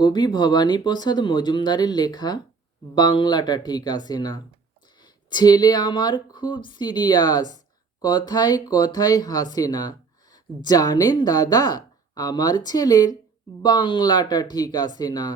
কবি ভবানীপ্রসাদ মজুমদারের লেখা বাংলাটা ঠিক আসে না। ছেলে আমার খুব সিরিয়াস, কথায় কথায় হাসে না। জানেন দাদা, আমার ছেলের বাংলাটা ঠিক আসে না।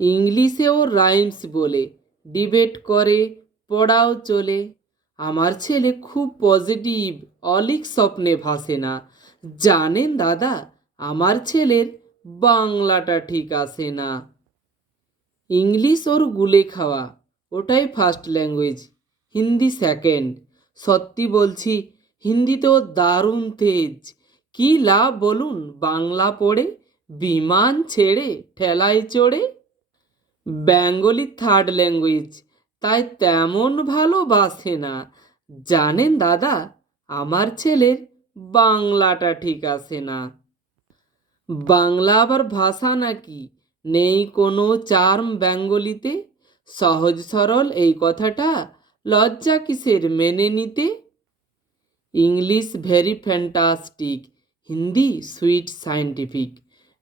ইংলিশেও রাইমস বলে, ডিবেট করে, পড়াও চলে। আমার ছেলে খুব পজিটিভ, অলিক স্বপ্নে ভাসে না। জানেন দাদা, আমার ছেলের বাংলাটা ঠিক আসে না। ইংলিশ ওর গুলে খাওয়া, ওটাই ফার্স্ট ল্যাঙ্গুয়েজ, হিন্দি সেকেন্ড। সত্যি বলছি, হিন্দিতেও দারুণ তেজ। কি লাভ বলুন বাংলা পড়ে, বিমান ছেড়ে ঠেলায় চড়ে। বেঙ্গলি থার্ড ল্যাঙ্গুয়েজ, তাই তেমন ভালোবাসে না। জানেন দাদা, আমার ছেলের বাংলাটা ঠিক আসে না। বাংলা আবার ভাষা নাকি, নেই কোনো চার্ম বেঙ্গলিতে। সহজ সরল এই কথাটা, লজ্জা কিসের মেনে নিতে। English very fantastic, Hindi sweet scientific.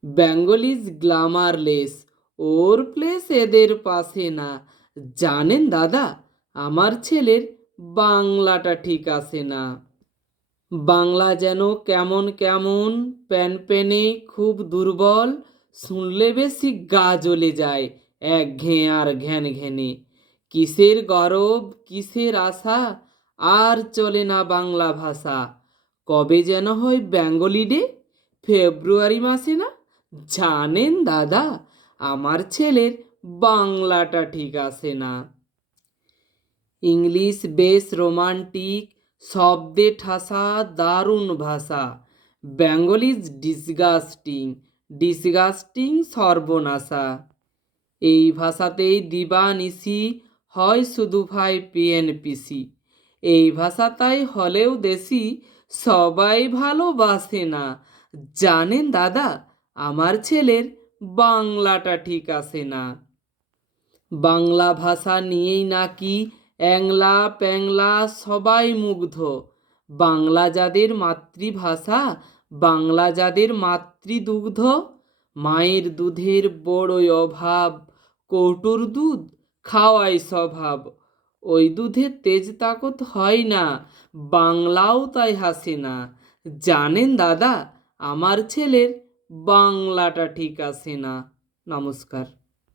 Bengalis glamourless, ওর প্লেস এদের পাশে না। জানেন দাদা, আমার ছেলের বাংলাটা ঠিক আসে না। বাংলা যেন কেমন কেমন, প্যানপ্যানে খুব দুর্বল। শুনলে বেশি গা জ্বলে যায়, একঘেয়ে আর ঘ্যান ঘেনে। কিসের গরব কিসের আশা, আর চলে না বাংলা ভাষা। কবে যেন হয় বেঙ্গলি ডে, ফেব্রুয়ারি মাসে না। জানেন দাদা, আমার ছেলের বাংলাটা ঠিক আসে না। ইংলিশ বেশ রোমান্টিক, শব্দে ঠাসা দারুণ ভাষা। বেঙ্গলিজ ডিসগাস্টিং, ডিসগাস্টিং সর্বনাশা। এই ভাষাতেই দিবানিশি হয় শুধু ভাই পিএনপিসি। এই ভাষাটাই হলেও দেশি, সবাই ভালোবাসে না। জানেন দাদা, আমার ছেলের বাংলাটা ঠিক আসে না। বাংলা ভাষা নিয়েই নাকি অ্যাংলা প্যাংলা সবাই মুগ্ধ। বাংলা যাদের মাতৃভাষা, বাংলা যাদের মাতৃদুগ্ধ। মায়ের দুধের বড়ই অভাব, কৌটোর দুধ খাওয়াই স্বভাব। ওই দুধের তেজ তাকত হয় না, বাংলাও তাই হাসে না। জানেন দাদা, আমার ছেলের বাংলাটা ঠিক আসে না। নমস্কার।